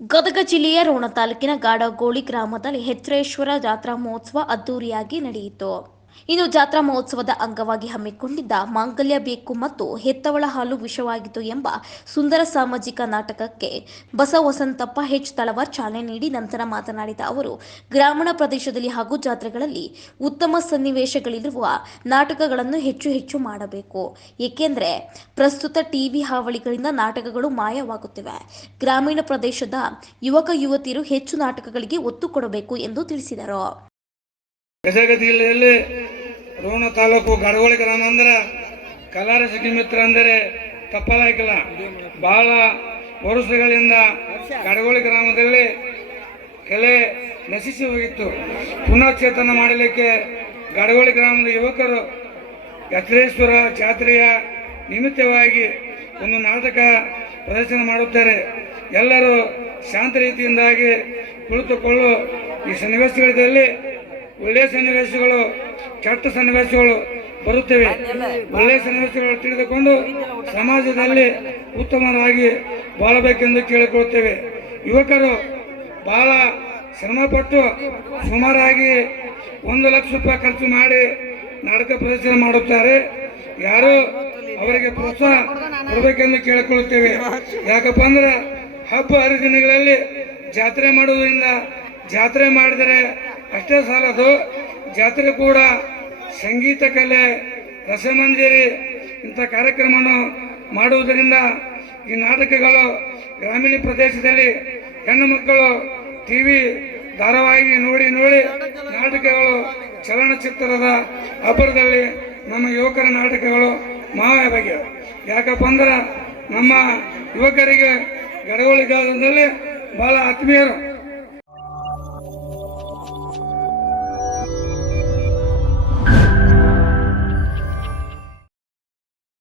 ಗದಗ ಜಿಲ್ಲೆಯ ರೋಣ ತಾಲೂಕಿನ ಗಾಡಗೋಳಿ ಗ್ರಾಮದಲ್ಲಿ ಹೆಚ್ರೇಶ್ವರ ಜಾತ್ರಾ ಮಹೋತ್ಸವ ಅದ್ದೂರಿಯಾಗಿ ನಡೆಯಿತು. ಇನ್ನು ಜಾತ್ರಾ ಮಹೋತ್ಸವದ ಅಂಗವಾಗಿ ಹಮ್ಮಿಕೊಂಡಿದ್ದ ಮಾಂಗಲ್ಯ ಬೇಕು ಮತ್ತು ಹೆತ್ತವಳ ಹಾಲು ವಿಷವಾಗಿತ್ತು ಎಂಬ ಸುಂದರ ಸಾಮಾಜಿಕ ನಾಟಕಕ್ಕೆ ಬಸ ವಸಂತಪ್ಪ ಹೆಚ್ ತಳವಾರ್ ಚಾಲನೆ ನೀಡಿ ನಂತರ ಮಾತನಾಡಿದ ಅವರು, ಗ್ರಾಮೀಣ ಪ್ರದೇಶದಲ್ಲಿ ಹಾಗೂ ಜಾತ್ರೆಗಳಲ್ಲಿ ಉತ್ತಮ ಸನ್ನಿವೇಶಗಳಿರುವ ನಾಟಕಗಳನ್ನು ಹೆಚ್ಚು ಹೆಚ್ಚು ಮಾಡಬೇಕು. ಏಕೆಂದರೆ, ಪ್ರಸ್ತುತ ಟಿವಿ ಹಾವಳಿಗಳಿಂದ ನಾಟಕಗಳು ಮಾಯವಾಗುತ್ತಿವೆ. ಗ್ರಾಮೀಣ ಪ್ರದೇಶದ ಯುವಕ ಯುವತಿಯರು ಹೆಚ್ಚು ನಾಟಕಗಳಿಗೆ ಒತ್ತು ಕೊಡಬೇಕು ಎಂದು ತಿಳಿಸಿದರು. ಗದಗ ಜಿಲ್ಲೆಯಲ್ಲಿ ರೋಣ ತಾಲೂಕು ಗಡಗೋಳಿ ಗ್ರಾಮ ಅಂದ್ರೆ ಕಲಾರ ಮಿತ್ರ ಅಂದರೆ ತಪ್ಪಲಾಗಿಲ್ಲ ಬಹಳ ವರ್ಷಗಳಿಂದ ಗಡಗೋಳಿ ಗ್ರಾಮದಲ್ಲಿ ಕಲೆ ನಶಿಸಿ ಹೋಗಿತ್ತು. ಪುನಶ್ಚೇತನ ಮಾಡಲಿಕ್ಕೆ ಗಡಗೋಳಿ ಗ್ರಾಮದ ಯುವಕರು ಯತ್ರೇಶ್ವರ ಜಾತ್ರೆಯ ನಿಮಿತ್ತವಾಗಿ ಒಂದು ನಾಟಕ ಪ್ರದರ್ಶನ ಮಾಡುತ್ತಾರೆ. ಎಲ್ಲರೂ ಶಾಂತ ರೀತಿಯಿಂದಾಗಿ ಕುಳಿತುಕೊಳ್ಳು. ಈ ಸನ್ನಿವೇಶಗಳಲ್ಲಿ ಒಳ್ಳೆಯ ಸನ್ನಿವೇಶಗಳು ಕೆಟ್ಟ ಸನ್ನಿವೇಶಗಳು ಬರುತ್ತವೆ. ಒಳ್ಳೆಯ ಸನ್ನಿವೇಶಗಳು ತಿಳಿದುಕೊಂಡು ಸಮಾಜದಲ್ಲಿ ಉತ್ತಮರಾಗಿ ಬಾಳಬೇಕೆಂದು ಕೇಳಿಕೊಳ್ಳುತ್ತೇವೆ. ಯುವಕರು ಬಹಳ ಶ್ರಮಪಟ್ಟು ಸುಮಾರಾಗಿ ಒಂದು ಲಕ್ಷ ರೂಪಾಯಿ ಖರ್ಚು ಮಾಡಿ ನಾಟಕ ಪ್ರದರ್ಶನ ಮಾಡುತ್ತಾರೆ. ಯಾರು ಅವರಿಗೆ ಪ್ರೋತ್ಸಾಹ ಕೊಡಬೇಕೆಂದು ಕೇಳಿಕೊಳ್ಳುತ್ತೇವೆ. ಯಾಕಪ್ಪ ಅಂದ್ರೆ ಹಬ್ಬ ಹರಿದಿನಗಳಲ್ಲಿ ಜಾತ್ರೆ ಮಾಡುವುದರಿಂದ ಜಾತ್ರೆ ಮಾಡಿದರೆ ಅಷ್ಟೇ ಸಾಲದು. ಜಾತ್ರೆ ಕೂಡ ಸಂಗೀತ, ಕಲೆ, ರಸಮಂಜರಿ ಇಂಥ ಕಾರ್ಯಕ್ರಮವನ್ನು ಮಾಡುವುದರಿಂದ ಈ ನಾಟಕಗಳು ಗ್ರಾಮೀಣ ಪ್ರದೇಶದಲ್ಲಿ ಹೆಣ್ಣು ಮಕ್ಕಳು ಟಿ ವಿ ಧಾರಾವಾಹಿ ನೋಡಿ ನೋಡಿ ನಾಟಕಗಳು ಚಲನಚಿತ್ರದ ಅಬ್ಬರದಲ್ಲಿ ನಮ್ಮ ಯುವಕರ ನಾಟಕಗಳು ಮಾಯವಾಗಿವೆ ಯಾಕಪ್ಪ ಅಂದ್ರೆ ನಮ್ಮ ಯುವಕರಿಗೆ ಗಡಗೋಳಿಗಾಲದಲ್ಲಿ ಬಹಳ ಆತ್ಮೀಯರು.